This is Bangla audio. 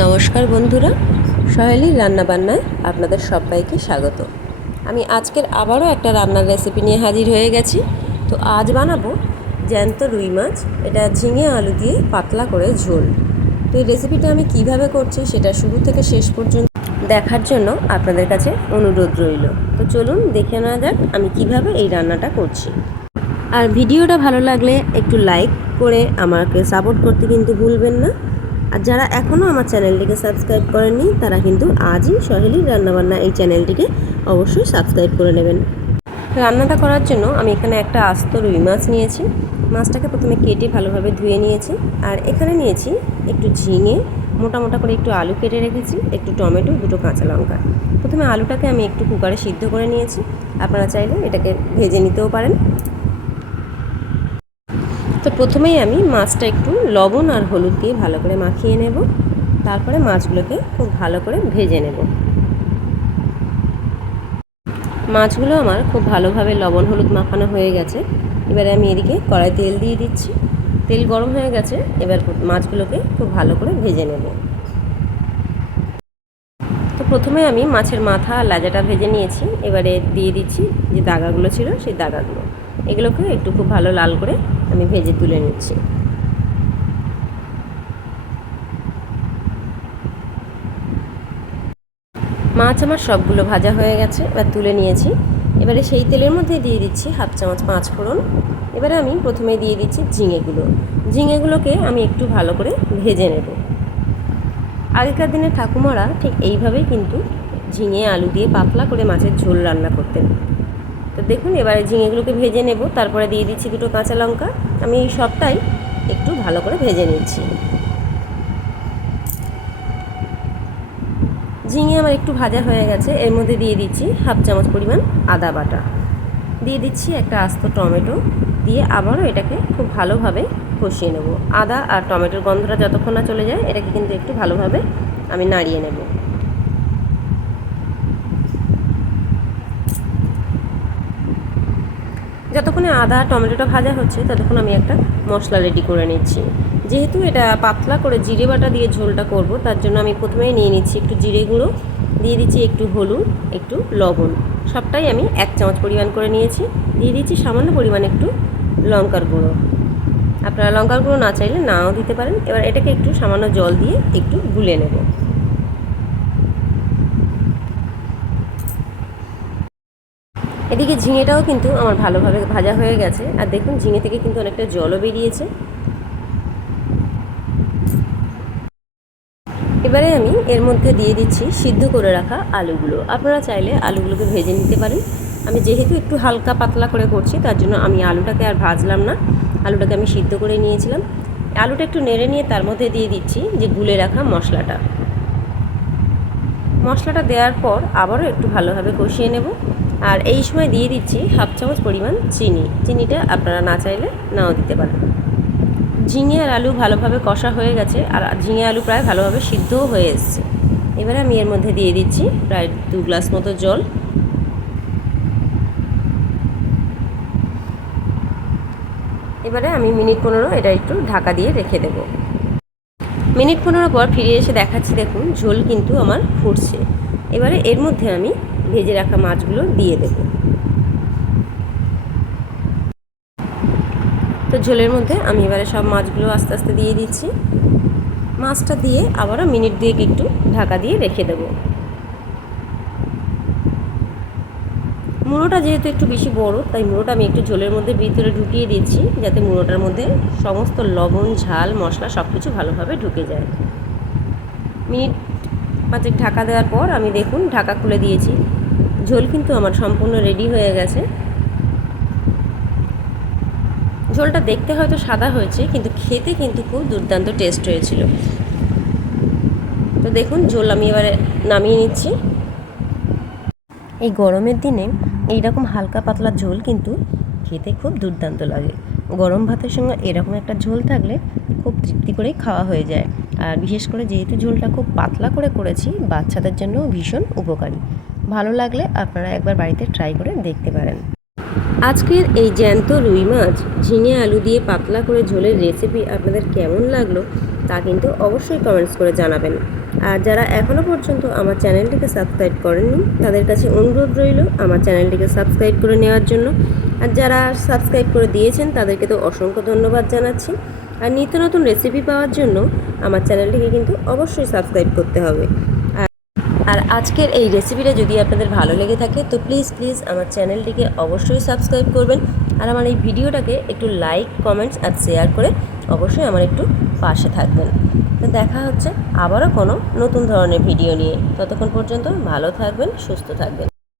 নমস্কার বন্ধুরা, সহেলির রান্নাবান্নায় আপনাদের সবাইকে স্বাগত। আমি আজকের আবারও একটা রান্নার রেসিপি নিয়ে হাজির হয়ে গেছি। তো আজ বানাবো জ্যান্ত রুই মাছ, এটা ঝিঙে আলু দিয়ে পাতলা করে ঝোল। তো এই রেসিপিটা আমি কীভাবে করছি সেটা শুরু থেকে শেষ পর্যন্ত দেখার জন্য আপনাদের কাছে অনুরোধ রইল। তো চলুন দেখে নেওয়া যাক আমি কীভাবে এই রান্নাটা করছি। আর ভিডিওটা ভালো লাগলে একটু লাইক করে আমাকে সাপোর্ট করতে কিন্তু ভুলবেন না। আর যারা এখনও আমার চ্যানেলটিকে সাবস্ক্রাইব করেননি, তারা কিন্তু আজই সহেলির রান্নাবান্না এই চ্যানেলটিকে অবশ্যই সাবস্ক্রাইব করে নেবেন। রান্নাটা করার জন্য আমি এখানে একটা আস্ত রুই মাছ নিয়েছি। মাছটাকে প্রথমে কেটে ভালোভাবে ধুয়ে নিয়েছি আর এখানে নিয়েছি একটু ঝিঙে, মোটা মোটা করে একটু আলু কেটে রেখেছি, একটু টমেটো, দুটো কাঁচা লঙ্কা। প্রথমে আলুটাকে আমি একটু কুকারে সিদ্ধ করে নিয়েছি। আপনারা চাইলে এটাকে ভেজে নিতেও পারেন। তো প্রথমেই আমি মাছটা একটু লবণ আর হলুদ দিয়ে ভালো করে মাখিয়ে নেব। তারপরে মাছগুলোকে খুব ভালো করে ভেজে নেব। মাছগুলো আমার খুব ভালোভাবে লবণ হলুদ মাখানো হয়ে গেছে। এবারে আমি এদিকে কড়াই তেল দিয়ে দিচ্ছি। তেল গরম হয়ে গেছে, এবার মাছগুলোকে খুব ভালো করে ভেজে নেব। তো প্রথমে আমি মাছের মাথা লাজাটা ভেজে নিয়েছি। এবারে দিয়ে দিচ্ছি যে দাগাগুলো ছিল সেই দাগাগুলো। এগুলোকে একটু খুব ভালো লাল করে আমি ভেজে তুলে নিচ্ছি। মাছ আমার সবগুলো ভাজা হয়ে গেছে, এবার তুলে নিয়েছি। এবারে সেই তেলের মধ্যে দিয়ে দিচ্ছি হাফ চামচ পাঁচ ফোড়ন। এবারে আমি প্রথমে দিয়ে দিচ্ছি ঝিঙেগুলো। ঝিঙেগুলোকে আমি একটু ভালো করে ভেজে নেব। আগেকার দিনে ঠাকুমারা ঠিক এইভাবেই কিন্তু ঝিঙে, আলু দিয়ে পাতলা করে মাছের ঝোল রান্না করতেন। তো দেখুন, এবারে ঝিঙেগুলোকে ভেজে নেব। তারপরে দিয়ে দিচ্ছি দুটো কাঁচা লঙ্কা। আমি এই সবটাই একটু ভালো করে ভেজে নিচ্ছি। ঝিঙে আমার একটু ভাজা হয়ে গেছে। এর মধ্যে দিয়ে দিচ্ছি হাফ চামচ পরিমাণ আদা বাটা। দিয়ে দিচ্ছি একটা আস্ত টমেটো। দিয়ে আবারও এটাকে খুব ভালোভাবে কষিয়ে নেব। আদা আর টমেটোর গন্ধটা যতক্ষণ না চলে যায়, এটাকে কিন্তু একটু ভালোভাবে আমি নাড়িয়ে নেব। যতক্ষণে আদা, টমেটোটা ভাজা হচ্ছে, ততক্ষণ আমি একটা মশলা রেডি করে নিচ্ছি। যেহেতু এটা পাতলা করে জিরে বাটা দিয়ে ঝোলটা করব, তার জন্য আমি প্রথমেই নিয়ে নিচ্ছি একটু জিরে গুঁড়ো, দিয়ে দিচ্ছি একটু হলুদ, একটু লবণ। সবটাই আমি এক চামচ পরিমাণ করে নিয়েছি। দিয়ে দিচ্ছি সামান্য পরিমাণ একটু লঙ্কার গুঁড়ো। আপনারা লঙ্কার গুঁড়ো না চাইলে নাও দিতে পারেন। এবার এটাকে একটু সামান্য জল দিয়ে একটু গুলে নেব। এদিকে ঝিঙেটাও কিন্তু আমার ভালোভাবে ভাজা হয়ে গেছে। আর দেখুন, ঝিঙে থেকে কিন্তু অনেকটা জলও বেরিয়েছে। এবারে আমি এর মধ্যে দিয়ে দিচ্ছি সিদ্ধ করে রাখা আলুগুলো। আপনারা চাইলে আলুগুলোকে ভেজে নিতে পারেন। আমি যেহেতু একটু হালকা পাতলা করে করছি, তার জন্য আমি আলুটাকে আর ভাজলাম না। আলুটাকে আমি সিদ্ধ করে নিয়েছিলাম। আলুটা একটু নেড়ে নিয়ে তার মধ্যে দিয়ে দিচ্ছি যে গুলে রাখা মশলাটা। মশলাটা দেওয়ার পর আবারও একটু ভালোভাবে কষিয়ে নেব। আর এই সময় দিয়ে দিচ্ছি হাফ চামচ পরিমাণ চিনি। চিনিটা আপনারা না চাইলে নাও দিতে পারেন। ঝিঙে আর আলু ভালোভাবে কষা হয়ে গেছে আর ঝিঙে আলু প্রায় ভালোভাবে সিদ্ধও হয়ে এসছে। এবারে আমি এর মধ্যে দিয়ে দিচ্ছি প্রায় দু গ্লাস মতো জল। এবারে আমি মিনিট পনেরো এটা একটু ঢাকা দিয়ে রেখে দেব। মিনিট পনেরো পর ফিরে এসে দেখাচ্ছি দেখুন ঝোল কিন্তু আমার ফুটছে। এবারে এর মধ্যে আমি ভেজে রাখা মাছগুলো দিয়ে দেব। তো ঝোলের মধ্যে আমি এবারে সব মাছগুলো আস্তে আস্তে দিয়ে দিচ্ছি। মাছটা দিয়ে আবারও মিনিট দিয়ে একটু ঢাকা দিয়ে রেখে দেবো। মুড়োটা যেহেতু একটু বেশি বড়, তাই মুড়োটা আমি একটু ঝোলের মধ্যে ভিতরে ঢুকিয়ে দিচ্ছি, যাতে মুড়োটার মধ্যে সমস্ত লবণ, ঝাল, মশলা সব কিছু ভালোভাবে ঢুকে যায়। মিনিট পাঁচেক ঢাকা দেওয়ার পর আমি দেখুন ঢাকা খুলে দিয়েছি। ঝোল কিন্তু আমার সম্পূর্ণ রেডি হয়ে গেছে। ঝোলটা দেখতে হয়তো সাদা হয়েছে, কিন্তু খেতে কিন্তু খুব দুর্দান্ত টেস্ট হয়েছিল। তো দেখুন, ঝোল আমি এবারে নামিয়ে নিচ্ছি। এই গরমের দিনে এই রকম হালকা পাতলা ঝোল কিন্তু খেতে খুব দুর্দান্ত লাগে। গরম ভাতের সঙ্গে এরকম একটা ঝোল থাকলে খুব তৃপ্তি করেই খাওয়া হয়ে যায়। আর বিশেষ করে যেহেতু ঝোলটা খুব পাতলা করে করেছি, বাচ্চাদের জন্য ভীষণ উপকারী। ভালো লাগলে আপনারা একবার বাড়িতে ট্রাই করে দেখতে পারেন। আজকের এই জ্যান্ত রুই মাছ, ঝিঙে আলু দিয়ে পাতলা করে ঝোলের রেসিপি আপনাদের কেমন লাগল তা কিন্তু অবশ্যই কমেন্টস করে জানাবেন। আর যারা এখনও পর্যন্ত আমার চ্যানেলটিকে সাবস্ক্রাইব করেননি, তাদের কাছে অনুরোধ রইল আমার চ্যানেলটিকে সাবস্ক্রাইব করে নেওয়ার জন্য। আর যারা সাবস্ক্রাইব করে দিয়েছেন, তাদেরকে তো অসংখ্য ধন্যবাদ জানাচ্ছি। আর নিত্য নতুন রেসিপি পাওয়ার জন্য আমার চ্যানেলটিকে কিন্তু অবশ্যই সাবস্ক্রাইব করতে হবে। আজকের এই রেসিপিটা যদি আপনাদের ভালো লেগে থাকে, তো প্লিজ প্লিজ আমার চ্যানেলটিকে অবশ্যই সাবস্ক্রাইব করবেন। আর আমার এই ভিডিওটাকে একটু লাইক কমেন্টস আর শেয়ার করে অবশ্যই আমার একটু পাশে থাকবেন। তো দেখা হচ্ছে আবারও কোনো নতুন ধরনের ভিডিও নিয়ে। ততক্ষণ পর্যন্ত ভালো থাকবেন, সুস্থ থাকবেন।